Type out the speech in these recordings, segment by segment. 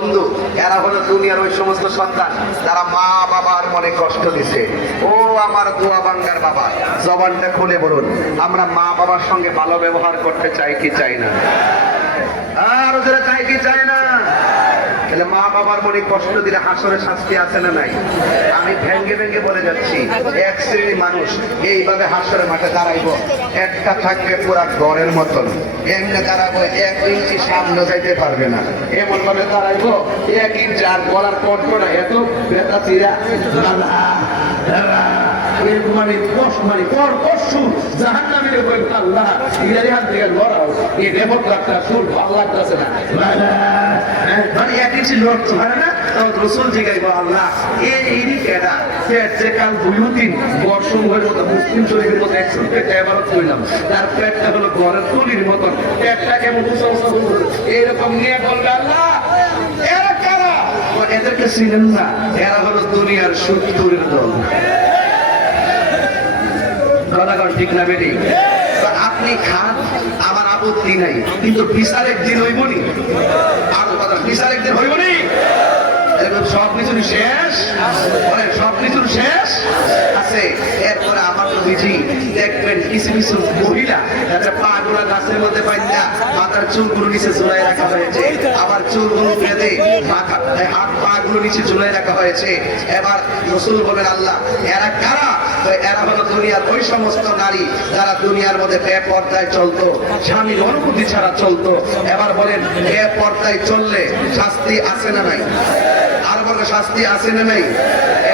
বন্ধু, এরা হলো দুনিয়ার ওই সমস্ত সন্তান যারা মা বাবার মনে কষ্ট দিছে। ও আমার দোয়া বাঙ্গার বাবা, জবানটা খুলে বলুন, আমরা মা বাবার সঙ্গে ভালো ব্যবহার করতে চাই কি চাই না? আর যারা চাই কি চাই না? তাহলে মা বাবার মনে কষ্ট দিলে হাসরে শাস্তি আছে না নাই? আমি ভেঙ্গে ভেঙ্গে বলে যাচ্ছি, এক শ্রেণীর মানুষ এইভাবে হাসরের মাঠে দাঁড়াইবো, একটা থাকবে পুরা ঘরের মতন, এমনি দাঁড়াবো 1 ইঞ্চি সামনে যাইতে পারবে না, এমন ভাবে দাঁড়াইবো 1 ইঞ্চি, আর গলার কণ্ঠ না এত ব্যথা চিরা রসুল জিগাইব আল্লাহ এই কেডা পেট যে কাল 2-3 বর্ষণ হয়ে মতো মুসলিম শরীরের মতো 100 পেট এবারত করলাম, তার পেটটা হলো ঘরের তুলির মতন, পেটটা কেমন এইরকম নিয়ে বলবে আল্লাহ এরা কারা? এদেরকে চিনেন না, এরা হলো দুনিয়ার 70-এর দল। ঠিক না বেটি? আপনি খান, আমার আপত্তি নাই, কিন্তু বিচার একদিন হইবনি, আরো কথা বিচার একদিন হইবনি। সবকিছু শেষ, সবকিছুর শেষ আছে। এরপরে আমার নবীজি দেখবেন কিছু কিছু মহিলা একটা পা গুলা গাছের মধ্যে পাইয়া মাথার চুলগুলো নিচে ঝুলাই রাখা হয়েছে, আবার চুলগুলো বেঁধে মাথা হাত পা গুলো নিচে ঝুলাই রাখা হয়েছে। এবার রাসূল বলেন আল্লাহ এরা কারা? এরা হলো দুনিয়ার ওই সমস্ত নারী যারা দুনিয়ার মধ্যে বেপর্দায় চলতো, স্বামীর অনুমতি ছাড়া চলতো। এবার বলেন বেপর্দায় চললে শাস্তি আছে না নাই? আর বলে শাস্তি আছে না নাই?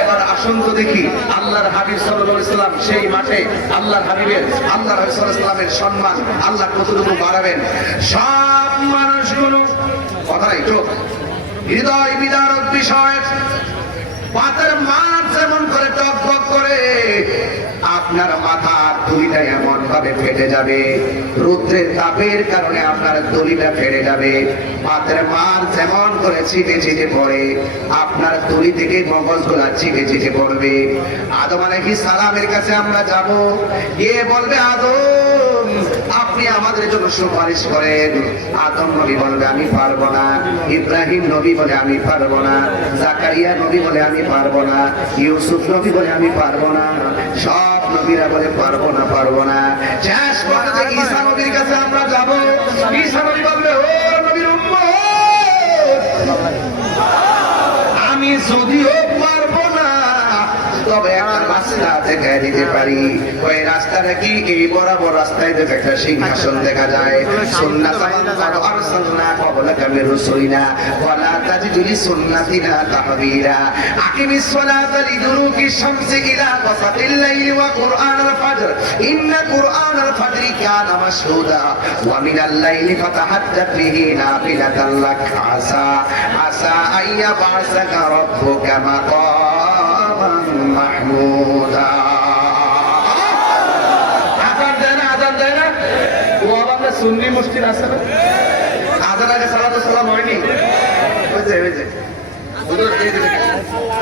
এবার আসুন তো দেখি আল্লাহর হাবিব সাল্লাল্লাহু আলাইহি ওয়াসাল্লাম সেই মাঠে আল্লাহর হাবিবের আল্লাহর রাসূল সাল্লাল্লাহু আলাইহি ওয়াসাল্লামের সম্মান আল্লাহ কতটুকু বাড়াবেন। সব মানুষগুলো কথাই চোখ হৃদয় বিদারক বিষয়, পাতের মাছ যেমন করে টকবক করে আপনার মাথার দড়িটা এমন ভাবে ফেটে যাবে, রৌদ্রের তাপের কারণে আপনার দড়িটা ফেটে যাবে। পাতের মাছ যেমন করে ছিটে ছিটে পড়ে, আপনার দড়ি থেকে মগজগুলা ছিটে ছিটে পড়বে। আদম আলাইহিস সালামের কাছে আমরা যাব, গিয়ে বলবে আদম আপনি আমাদের জন্য সুপারিশ করেন। আদম নবী বলবে আমি পারবো না, ইব্রাহিম নবী বলে আমি পারবো না, জাকারিয়া নবী বলে আমি পারবো না, ইউসুফ নবী বলে আমি পারবো না, সব নবীরা বলে পারবো না পারবো না। শেষ পর্যন্ত ঈসা নবীর কাছে আমরা যাব, ঈসা নবী বলবে ও নবীর উম্মত আমি যদিও পারবো না তবে একটা রাস্তা দেখায় দিতে পারি। ওই রাস্তাটা কি? এই বরাবর রাস্তায় দেখে একটা সিংহাসন দেখা যায়। সুন্নাতান আরসালনা ক্বাবলাকা মির রাসূলিনা ওয়ালা তাজিদু লিসুন্নাতিনা তাহবীরা। আকিমিস সালাতা লিদুরুকিশ শামসি ইলা গাসাকিল লাইলি ওয়া কুরআনাল ফাজর ইন্না কুরআনাল ফাজরি কানা মাশহুদা ওয়া মিনাল লাইলি ফাতাহাদ্দাথ বিহি নাফিলাতান লাক আসা আইয়া বাসাকা রাব্বুকা মাকামান মাহমুদা। আযান দেয় না ও আমাদের সুন্নি মসজিদ আছে না, আযান আগে সালাতু সালাম হয়নি, ওই যে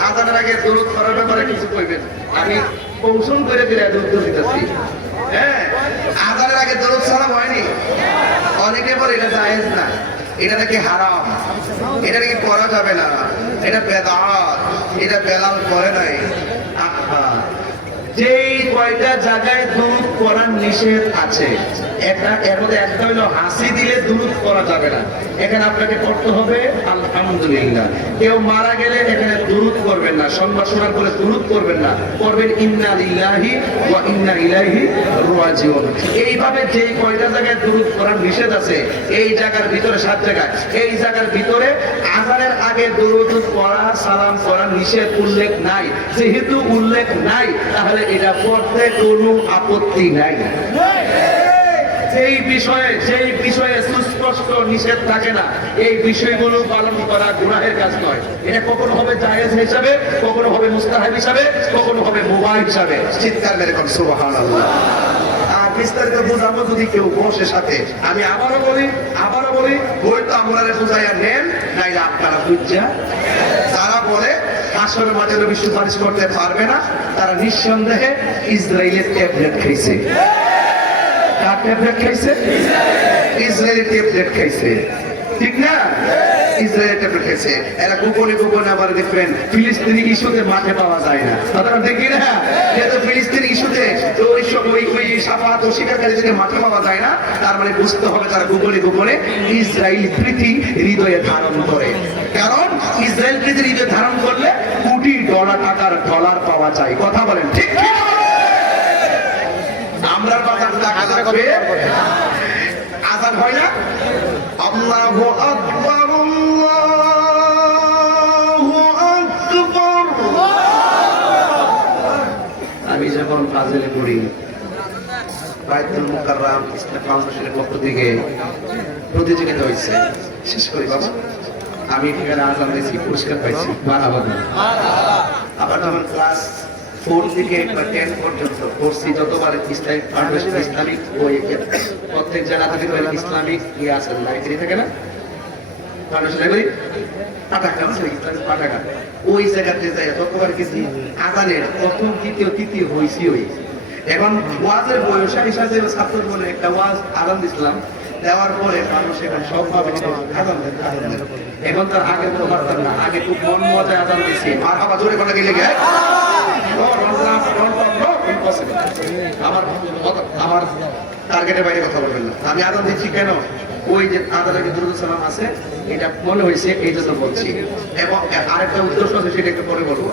আযানের আগে দরুদ পড়ার ব্যাপারে কিছু কইবেন, আমি কৌশল করে দিলে উত্তর দিতেছি। হ্যাঁ, আযানের আগে দরুদ সালাম হয়নি, অনেকে বলে এটা জায়েজ না, এটা নাকি হারাম, এটা নাকি করা যাবে না, এটা বেদাত, এটা বেলাল করে নাই। যেই কয়টা জায়গায় দুরূদ পড়ার নিষেধ আছে, এর মধ্যে একটা হলো হাসি দিলে দুরূদ পড়া যাবে না, এখানে আপনাকে পড়তে হবে আলহামদুলিল্লাহ। কেউ মারা গেলে এখানে দুরূদ করবেন না, সম্ভাষণার বলে দুরূদ করবেন না, করবেন ইন্না লিল্লাহি ওয়া ইন্না ইলাইহি রাজিউন। এইভাবে যেই কয়টা জায়গায় দুরূদ পড়ার নিষেধ আছে, এই জায়গার ভিতরে 7 জায়গায়, এই জায়গার ভিতরে আযানের আগে দুরূদ পড়া সালাম করা নিষেধ উল্লেখ নাই। যেহেতু উল্লেখ নাই তাহলে এটা পড়তে কোনো আপত্তি নাই। যেই বিষয়ে সুস্পষ্ট নিষেধ থাকে না, এই বিষয়গুলো পালন করা গুনাহের কাজ নয়। এটা কখনো হবে জায়েজ হিসাবে, কখনো হবে মুস্তাহাব হিসাবে, কখনো হবে মুবাহ হিসাবে। চিৎকার মেরে কোন সুবহানাল্লাহ। আর বিস্তারিত বুঝাবো যদি কেউ বসে সাথে। আমি আবারও বলি হয়তো আপনারা বুঝাইয়া নেন, নাইলে আপনারা বুঝা। যারা বলে হাসরের মাঠে নবী সুপারিশ করতে পারবে না, তারা নিঃসন্দেহে ইসরায়েলের ট্যাবলেট খাইছে। কার ট্যাবলেট খাইছে? ইসরায়েলের ট্যাবলেট খাইছে, ঠিক না? ইসরায়েলটা পেটেছে। এরা গোপনে গোপনে আবার দেখবেন ফিলিস্তিনি ইস্যুতে মাঠে পাওয়া যায় না। তারা দেখি না যেহেতু ফিলিস্তিনি ইস্যুতে তো ওই সাফাত ও শিকারীদেরকে মাঠে পাওয়া যায় না, তার মানে বুঝতে হবে তারা গোপনে গোপনে ইসরায়েল প্রীতি হৃদয়ে ধারণ করে। কারণ ইসরায়েল প্রীতি হৃদয়ে ধারণ করলে কোটি টাকার ডলার পাওয়া যায়। কথা বলেন ঠিক ঠিক? আমরা আজান হয় না? আল্লাহু আকবার আল্লাহু আকবার। আমি যখন ফাজিলে পড়ি বাইতুল মুকাররম ইসলাম ফাউন্ডেশনের পক্ষ থেকে প্রতিযোগিতা হয়েছে, শেষ করি বাবা আমি এখানে আজান দিয়েছি, পুরস্কার পাইছি। আবার যখন ক্লাস 4 থেকে 10 পর্যন্ত পড়ছি, যতবার ইসলামিক ফাউন্ডেশন ইসলামিক ওই প্রত্যেক জেলা থেকে ইসলামিক ইয়ে আছে লাইব্রেরি থাকে না, ফাউন্ডেশন লাইব্রেরি পাটাকা ইসলামিক পাটাকা, ওই জায়গাতে যাই ততবার কিছু আজানের প্রথম দ্বিতীয় তৃতীয় হয়েছি। এখন ওয়াজের বয়সা হিসাবে ছাত্র বলে একটা ওয়াজ আজান দিছিলাম, দেওয়ার পরে মানুষ এখন সব ভাবে আজান দেন। এখন তার আগে তো পারতাম না, আগে খুব মন মজায় আজান দিছি। আর আবার জোরে কথা গেলে আমার টার্গেটের বাইরে কথা বলবেন না। আমি আজান দিচ্ছি কেন, ওই যে আদালতে দুরূদ সালাম আছে এটা মনে হয়েছে এই জন্য বলছি। এবং আরেকটা উদ্দেশ্য আছে সেটা একটু পরে বলবো।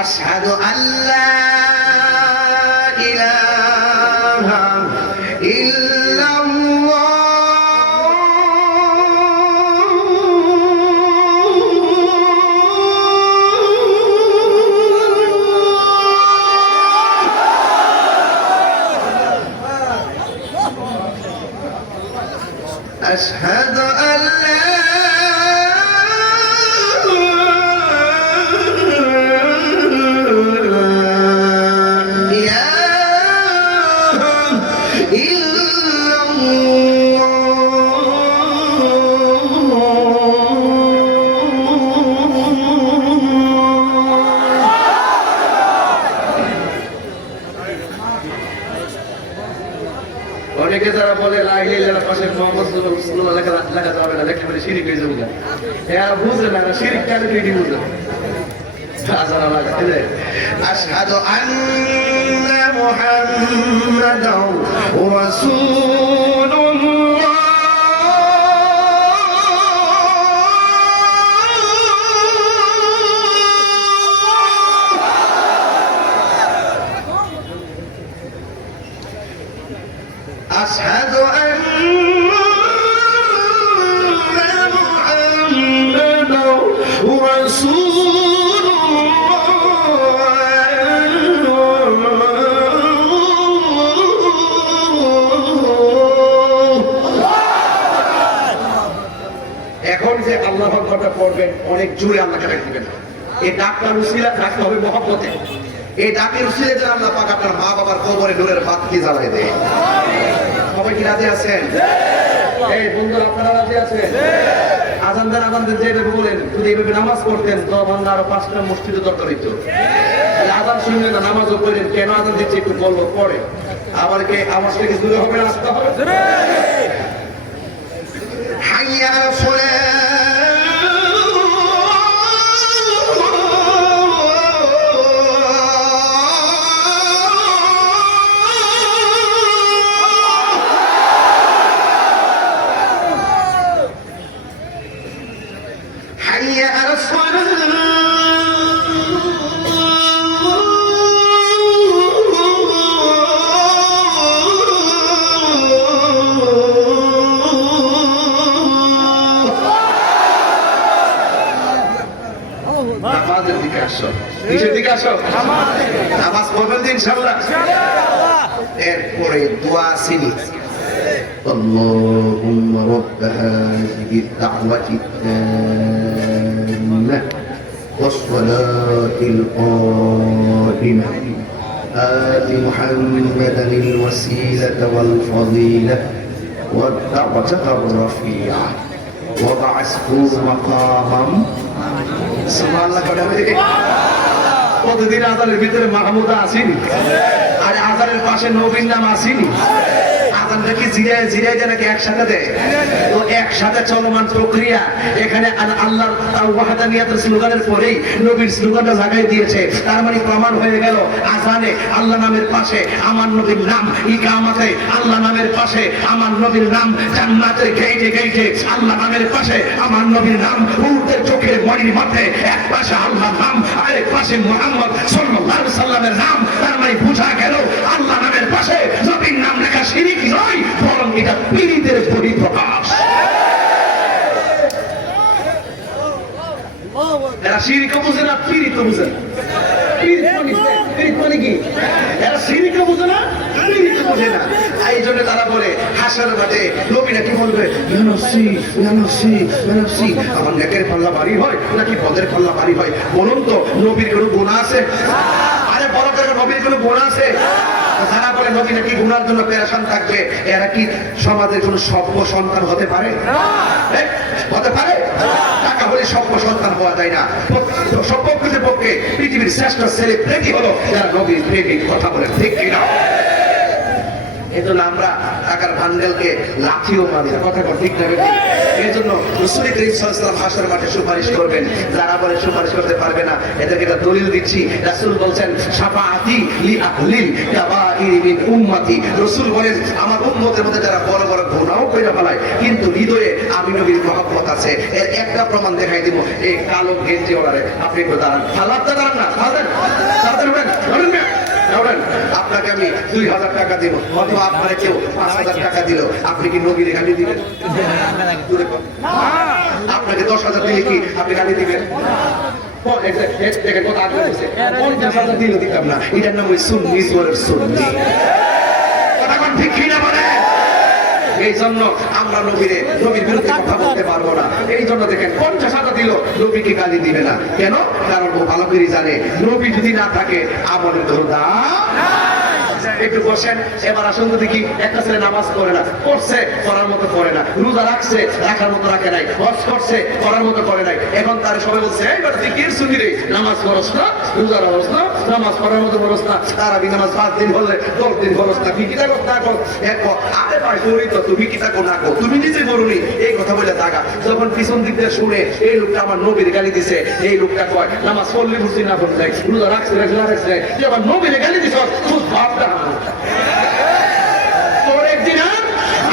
আশহাদু আল্লা ইলাহা ইল্লাল্লাহ أشهد أن لا إله إلا অনেকে যারা বলে লা ইলাহা ইল্লাল্লাহ পাশে মুহাম্মদ রাসূলুল্লাহ লেখা যাবে না, লেখা বলে শিরক হয়ে যাবে। এরা বুঝে না শিরক কেন কি বুঝে। আশহাদু আন্না মুহাম্মাদান রাসূলুল্লাহ। أشهد أن محمدا رسول এখন যে আল্লাহর কথা পড়বেন অনেক জোরে আল্লাহকে রাখবেন। এই ডাকটার উসিলা রাখতে হবে মহব্বতে। এই ডাকের উসিলে যেন আল্লাহ পাক আপনার মা বাবার কবরে নূরের বাতি জ্বালাই দেয়। সবাই কি রাজি আছেন? এই বন্ধুরা আপনারা রাজি আছেন? আজান দেন যেভাবে বলেন, যদি এইভাবে নামাজ পড়তেন তো বাংলা আরো 5টা মসজিদে দরকার হইতো। আজান শুনলেন না, নামাজও পড়লেন, কেন আজান দিচ্ছে একটু বলবো পরে। আবার কে আমার থেকে দূরে হবে না, আসতে হবে। হাইয়া আলাস সালাহ। নামাজ পড়বেন ইনশাআল্লাহ। এরপরে দোয়া সিনি আল্লাহুম্মা রাব্ব হাযিহি দাওয়াতি তাম্মা ওয়াস-সালাতিল কাইমা আতি মুহাম্মাদান আল-ওয়াসিলাতা ওয়াল-ফাযীলাহ ওয়াদ-দাওয়াতার রাফিআ ওয়াবআসহু মাকামান। সুবহানাল্লাহ। প্রতিদিন আজানের ভিতরে মাহমুদা আসেনি, আর আজানের পাশে নবীর নাম আসেনি। আজানটা কি জিরায় জিরায় যে নাকি একসাথে দেয়? তো একসাথে চলমান প্রক্রিয়া। এখানে আল্লাহর ওয়াহদানিয়াতের স্লোগানের পরেই নবীর স্লোগানটা জাগাই দিয়েছে। তার মানে প্রমাণ হয়ে গেল আজানে আল্লাহ নামের পাশে আমার নবীর নাম, ইকামতে আল্লাহ নামের পাশে আমার নবীর নাম, জান্নাতের গেইটে গেইটে আল্লাহ নামের পাশে আমার নবীর নাম, উটের চোখের মণির মধ্যে এক পাশে আল্লাহর নাম, আরেক পাশে মুহাম্মদ সাল্লাল্লাহু আলাইহি সাল্লামের নাম। তার মানে বোঝা গেল আল্লাহ নামের পাশে নবীর নাম লেখা শিরক নয়, বরং এটা পীড়িতের পরিপ্রকাশ। এরা শিরক বুঝে না, পীড়িত বুঝে না। পীড়িত মানে কি? এরা শিরক বুঝে না, পীড়িত বুঝে না। এই জন্য তারা বলে হাসর মাঠে নবীরা কি বলবে, ইয়া নফসি ইয়া নফসি ইয়া নফসি। আমার নেকের পাল্লা ভারী হয় নাকি পদের পাল্লা ভারী হয়? বলুন তো, নবীর কোনো গুনাহ আছে? আরে বড় করে নবীর কোনো গুনাহ আছে? যারা বলে নবী নাকি গুনার জন্য পেরেশান থাকবে, এরা কি সমাজের কোন সভ্য সন্তান হতে পারে? হতে পারে? টাকা হলে সভ্য সন্তান হওয়া যায় না। সভ্যদের পক্ষে পৃথিবীর শ্রেষ্ঠ সেলিব্রিটি হলো যারা নবীর প্রেমিক কথা বলে, ঠিক কিনা? এজন্য আমরা টাকার ভান্ডেলকে লাঠিও মারি, কথা ঠিক না? এই জন্য রাসূল করিম সাল্লাল্লাহু আলাইহি ওয়াসাল্লাম হাসর মাঠে সুপারিশ করবেন। যারা বলে সুপারিশ করতে পারবে না, এদেরকে একটা দলিল দিচ্ছি। রাসূল বলছেন শাফাআতি লি আহলিল কাবাইর মিন উম্মতি। রাসূল বলেন আমার উম্মতের মধ্যে যারা বড় বড় গুনাহ কইরা ফেলায় কিন্তু হৃদয়ে আমি নবীর মহব্বত আছে, এর একটা প্রমাণ দেখাই দিব। এই কালো গেঞ্জি ওলারে আপনি একটু দাঁড়ান, হালাতটা দাঁড়ান না, আপনাকে আমি 2000 টাকা দিব, অথবা আপনার কেউ 5000 টাকা দিল, আপনি কি নবীর গালি দিবেন? আপনাকে 10,000 দিলে কি আপনি গালি দিবেন? 50,000 দিলে দিতাম না। এটার নাম ওই সুন্নি জোরের সুন্নি। কথা কোন ঠিক কিনা বলে? এই জন্য আমরা নবীর বিরুদ্ধে কথা বলতে পারবো না। এই জন্য দেখেন 50,000 দিল, নবীকে গালি দিবে না। কেন? কারণ ও ভালো করে জানে নবী যদি না থাকে আমলের দরদা। একটু বসেন, এবার আসুন তো দেখি। একটা ছেলে নামাজ পড়ে না, করছে করার মতো করে না, রোজা রাখছে রাখার মতো রাখে নাই, হজ করছে করার মতো করে নাই। এখন তার সবাই বলছে এইবার জিকির শুনি রে, নামাজ পড়স না, রোজা রাখস না, নামাজ পড়ার মতো পড়স না, তারাবি নামাজ 5 দিন হলে 10 দিন পড়স না, কি কিতা করতে কর এক আরে ভাই তুমি তো তুমি কিতা কো না কো, তুমি নিজে বলুনি এই কথা বলে থাকা। যখন পিছন দিক দিয়ে শুনে এই লোকটা আমার নবীর গালি দিছে, এই লোকটা কয় নামাজ পড়লে বুঝি না পড়লে রোজা রাখছে না রাখছে, তুই আমার নবীর গালি দিছ, তুই ভাবটা তোর একদিন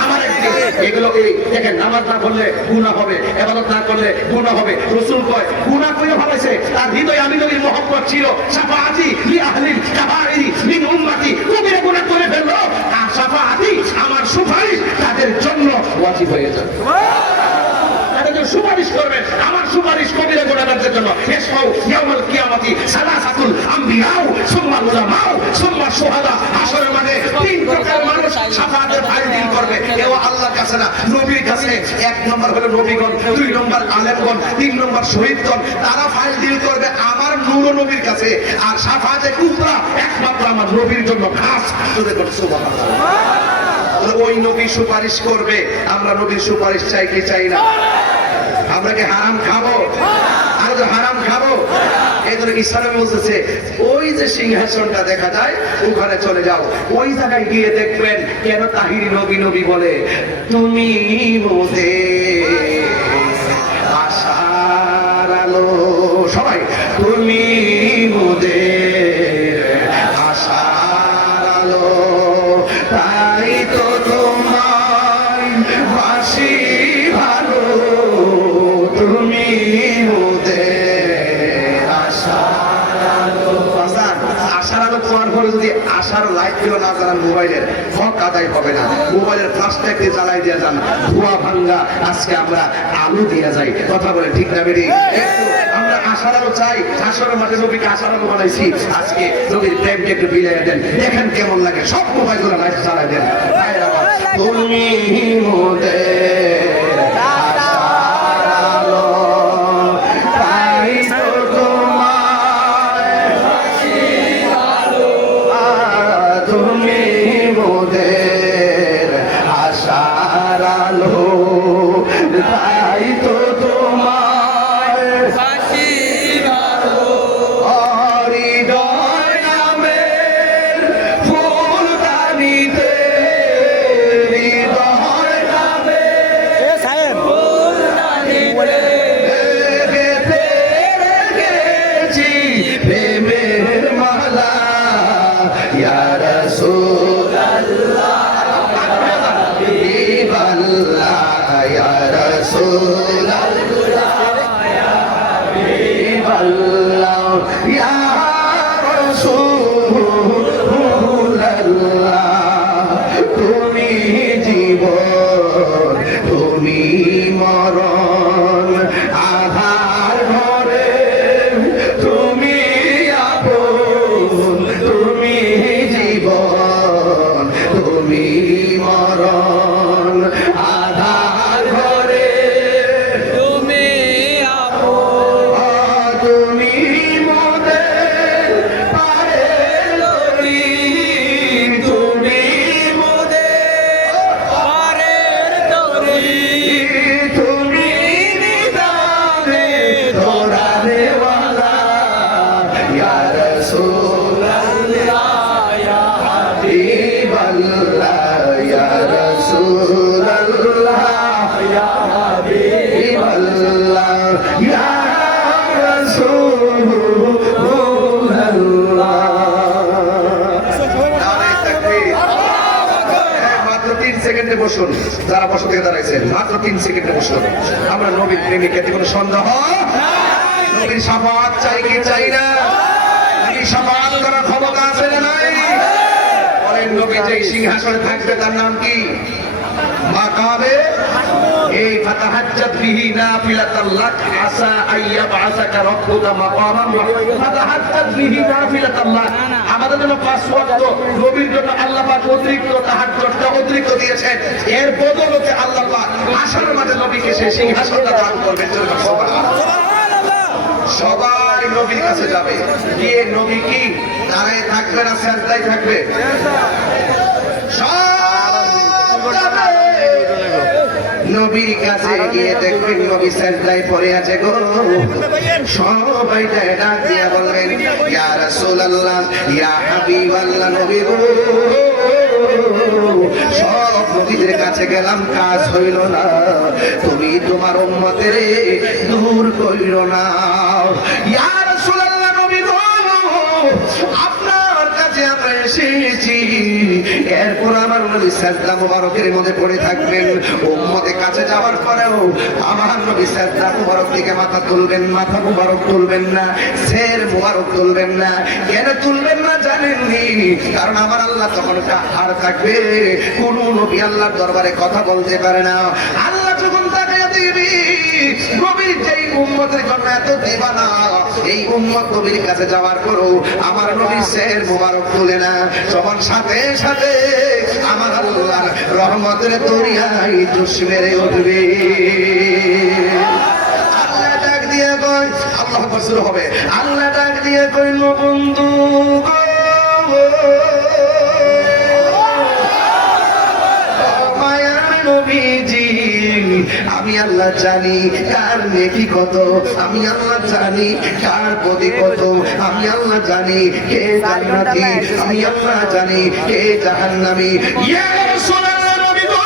আমার একদিন। এগুলো এই দেখেন, নামাজ না পড়লে গুনাহ হবে, ইবাদত না করলে গুনাহ হবে। রাসূল কয় গুনাহ কইরা ফেলাইছে, তার হৃদয়ে আমি নবীর মহব্বত ছিল। শাফাআতি লি আহলিল কাবাইর মিন উম্মতি, কবিরা গুনাহ করে ফেললো আর শাফাআতি আমার সুপারিশ তাদের জন্য ওয়াজিব হয়ে যাবে। সুপারিশ করবেন আমার সুপারিশ কবিরা গুনাহগারদের জন্য। ইসমাউ ইয়াউমাল কিয়ামতি সালাসাতুল আমবিয়াউ সুম্মা উলামাউ সুম্মা শুহাদা। হাসরের মাঠে 3 প্রকার মানুষ শাফাআতের ফাইল দিল করবে। এও আল্লাহর কাছে না, নবীর কাছে। 1 নম্বর হলো নবীগণ, 2 নম্বর আলেমগণ, 3 নম্বর শহীদগণ। তারা ফাইল দিল করবে আমার নূর নবীর কাছে। আর শাফাআতে কুবরা একমাত্র আমার নবীর জন্য খাস। জোরে বল সুবহানাল্লাহ। ওই নবী সুপারিশ করবে, আমরা নবীর সুপারিশ চাই কি চাই না? আমরা কি হারাম খাবো? আর তো হারাম খাবো। এই জন্য ইসলামে বলতেছে ওই যে সিংহাসনটা দেখা যায় ওখানে চলে যাও, ওই জায়গায় গিয়ে দেখবেন কেন তাহিরি নবী নবী বলে তুমি মোদের আশার আলো। সবাই তুমি মোদের আশার আলো, তাই তো তোমায় বাসি ভালো, তুমি মোদের আশার আলো। আশার আলো তোমার ঘরে যদি আশার লাইট ছিল না জানান মোবাইলের, হক আদায় হবে না। মোবাইলের ফ্ল্যাশটা একটু জ্বালাই দিয়ে যান, ধোয়া ভাঙ্গা। আজকে আমরা আলো দিয়ে যাই, কথা বলে ঠিক না বেরি? আমরা আশার আলো চাই। হাসরের মাঠে নবীকে আশার আলো বানাইছি। আজকে নবীর প্রেমকে একটু বিলিয়ে দেন, দেখেন কেমন লাগে। সব মোবাইলগুলো লাইট জ্বালাই দেন। তুমি মোদের আশার আলো, তাই তো তোমায় বাসি ভালো, তুমি মোদের আশার আলো, তাই তো তোমায় বাসি ভালো। হৃদয় নামের ফুলদানিতে বসুন, যারা বসে থেকে দাঁড়াইছেন মাত্র 3 সেকেন্ডে বসুন। আমরা নবীর প্রেমিক, এতে কোনো সন্দেহ? নবীর শাফাআত চাই কি চাই না? নবীর শাফাআত করার ক্ষমতা আছে না নাই? বলেন নবী যে সিংহাসনে থাকবে তার নাম কি? মাকামে এই ফাতাহাজ্জাত বিহি নাফিলাতাল লাক আসা আইয়াবআসাকা রাব্বুকা মাকামান ফাতাহাজ্জাত বিহি নাফিলাতাল লাক। আমাদের জন্য 5 ওয়াক্ত, নবীর জন্য আল্লাহ পাক অতিরিক্ত তাহাজ্জুদটা অতিরিক্ত দিয়েছেন। এর বদৌলতে আল্লাহ পাক আশার মাঝে নবীকে সেই সিংহাসনটা দান করবেন। সুবহানাল্লাহ। সবাই নবীর কাছে যাবে, গিয়ে নবী কি দাঁড়ায় থাকবে না সিজদায় থাকবে? নবীর কাছে গিয়ে দেখবেন নবী সিজদায় পড়ে আছে গো। সবাই ডাক দিয়া বলবেন ইয়া রাসূলুল্লাহ, ইয়া হাবিবাল্লাহ, নবী গো। সব নবীদের কাছে গেলাম, কাজ হইল না, তুমি তোমার উম্মতের দূর কইরো না। ইয়া রাসূলুল্লাহ, নবী গো, আপনার কাছে আমরা এসেছি। এরপর আমার নবী সিজদা মুবারকের মধ্যে পড়ে থাকবেন। উম্মতের কাছে যাওয়ার পরেও আমার নবী সিজদা মুবারক থেকে মাথা তুলবেন, মাথা মুবারক তুলবেন না, সির মুবারক তুলবেন না। কেন তুলবেন না জানেননি? কারণ আমার আল্লাহ তখন কাহার থাকবে, কোন নবী আল্লাহর দরবারে কথা বলতে পারে না। আল্লাহ যখন তাকে দিবি, নবীর যেই উম্মতের জন্য এত দিবানা, এই উম্মত নবীর কাছে যাওয়ার পরও আমার নবী সির মুবারক তুলে না, তখন সাথে সাথে আমার আল্লাহর রহমতের দরিয়ায় জোশ মেরে উঠবে। আল্লাহ ডাক দিয়ে কয়, আল্লাহ আকবার শুরু হবে। আল্লাহ ডাক দিয়ে কইল, বন্ধু গো, মায়ার নবীজি, আমি আল্লাহ জানি কার নেকি কত, আমি আল্লাহ জানি কার প্রতি কত, আমি আল্লাহ জানি কে জান্নাতি, আমি আল্লাহ জানি কে জাহান্নামী। ইয়া রাসূলুল্লাহ, নবী গো,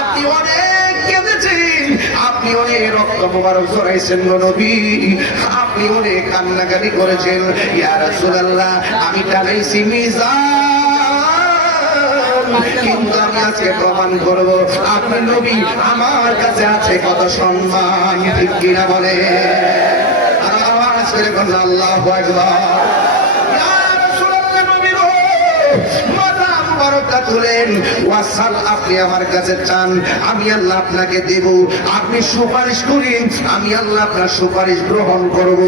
আপনি অনেক কেঁদেছেন, আপনি অনেক রক্ত মোবারক ঝরাইছেন গো নবী, আপনি অনেক কান্নাকাটি করেছেন। ইয়া রাসূলুল্লাহ, আমি টানাইছি মিজান, কিন্তু আমি আজকে প্রমাণ করব আপনি নবী, আমার কাছে আছে কত সম্মান। ঠিক কিনা বলে? আওয়াজ করে বলুন আল্লাহু আকবার। ইয়া রাসূলুল্লাহ, নবী গো, মাথা মুবারকটা তুলেন, ওয়াসাল, আপনি আমার কাছে চান, আমি আল্লাহ আপনাকে দেব। আপনি সুপারিশ করেন, আমি আল্লাহ আপনার সুপারিশ গ্রহণ করব।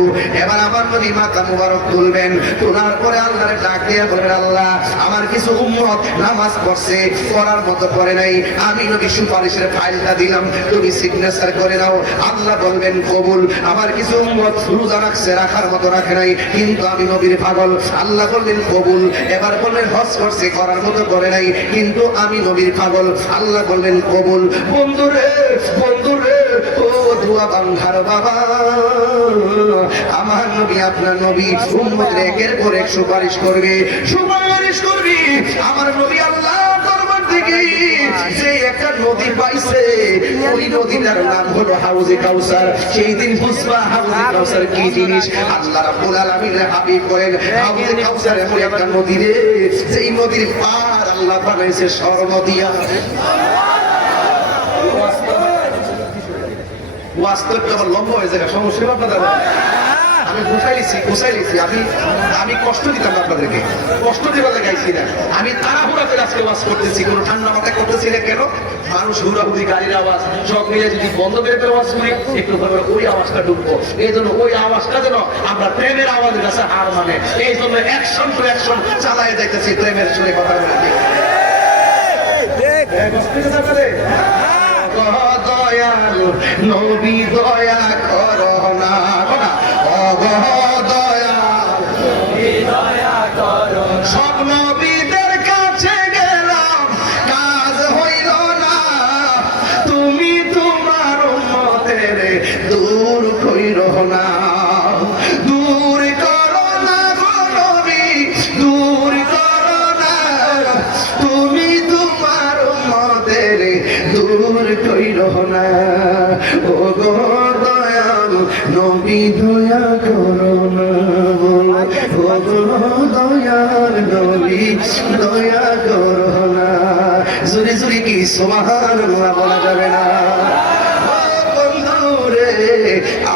এবার আমার নবী মাথা মুবারক তুলবেন, তোলার পরে আল্লাহর ডাক দিয়ে বলেন, আল্লাহ, আমার কিছু উম্মত নামাজ পড়ছে, পড়ার মতো পড়ে নাই, আমি নবী সুপারিশের ফাইলটা দিলাম, তুমি সিগনেচার করে নাও। আল্লাহ বলবেন কবুল। আমার কিছু উম্মত রোজা রাখছে, রাখার মতো রাখে নাই, কিন্তু আমি নবীর পাগল, আল্লাহ বলবেন কবুল। এবার বললেন হজ করছে, করার মতো করে নাই, কিন্তু আমি নবীর পাগল, আল্লাহ বলবেন কবুল। বন্ধুরে, বন্ধুরে, ও দুয়া বাংলার বাবা, আমার নবী আপনার নবী উম্মতের একের পর এক সুপারিশ করবে, সুপারিশ করবে। আমার নবী আল্লাহ দরবার থেকে যে একটা নদী পাইছে, ওই নদীটার নাম হলো হাউজে কাউসার। সেই দিন বুঝবা হাউজে কাউসার কি জিনিস। আল্লাহ রাব্বুল আলামিনের হাবিব বলেন, হাউজে কাউসার এমন একটা নদী রে, যেই নদীর পার আল্লাহ বানাইছে স্বর্ণ দিয়া। বাস্তবটা আবার লম্বা হয়ে যায়, সমস্যা আপনাদের। আমি গুছাইছি, আমি কষ্ট দিতাম আপনাদেরকে, কষ্ট দিবার গাইছি না। আমি তাড়াহুড়া করে আজকে ওয়াজ করতেছি, কোনো ঠান্ডা মাথায় করতেছি না। কেন? মানুষ হুড়াহুড়ি, গাড়ির আওয়াজ সব মিলে যদি বন্ধ করে ফেলে আওয়াজ শুনি, একটু ভাবে ওই আওয়াজটা ঢুকবো। এই জন্য ওই আওয়াজটা যেন আমরা প্রেমের আওয়াজের কাছে হার মানে, এই জন্য অ্যাকশন টু অ্যাকশন চালাই যাইতেছি প্রেমের সুরে কথা বলে। দয়াল নবী দয়া করো না, সব নবীদের কাছে গেলাম, কাজ হইল না, তুমি তোমার উম্মতের দূর কইরো না, দূর করো না গো নবী, দূর করো না, তুমি তোমার উম্মতের দূর কইরো না। ও গো দয়াল নবী দয়া করো না, ও গো দয়াল নবী দয়া করো না। জোরে জুড়ে কি সুবহানাল্লাহ বলা যাবে না?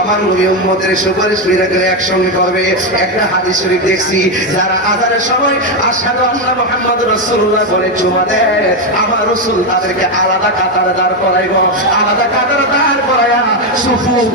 আমার নবী উম্মতের সুপারিশ করে একসঙ্গে করবে। একটা হাদিস শরীফ দেখছি, যারা আযানের সময় আশহাদু আন্না মুহাম্মাদুর রাসূলুল্লাহ বলে চুমা দেয়, আমার রাসূল তাদেরকে আলাদা কাতারে দাঁড় করাইব, আলাদা কাতারে দাঁড় করাইয়া সুফুফ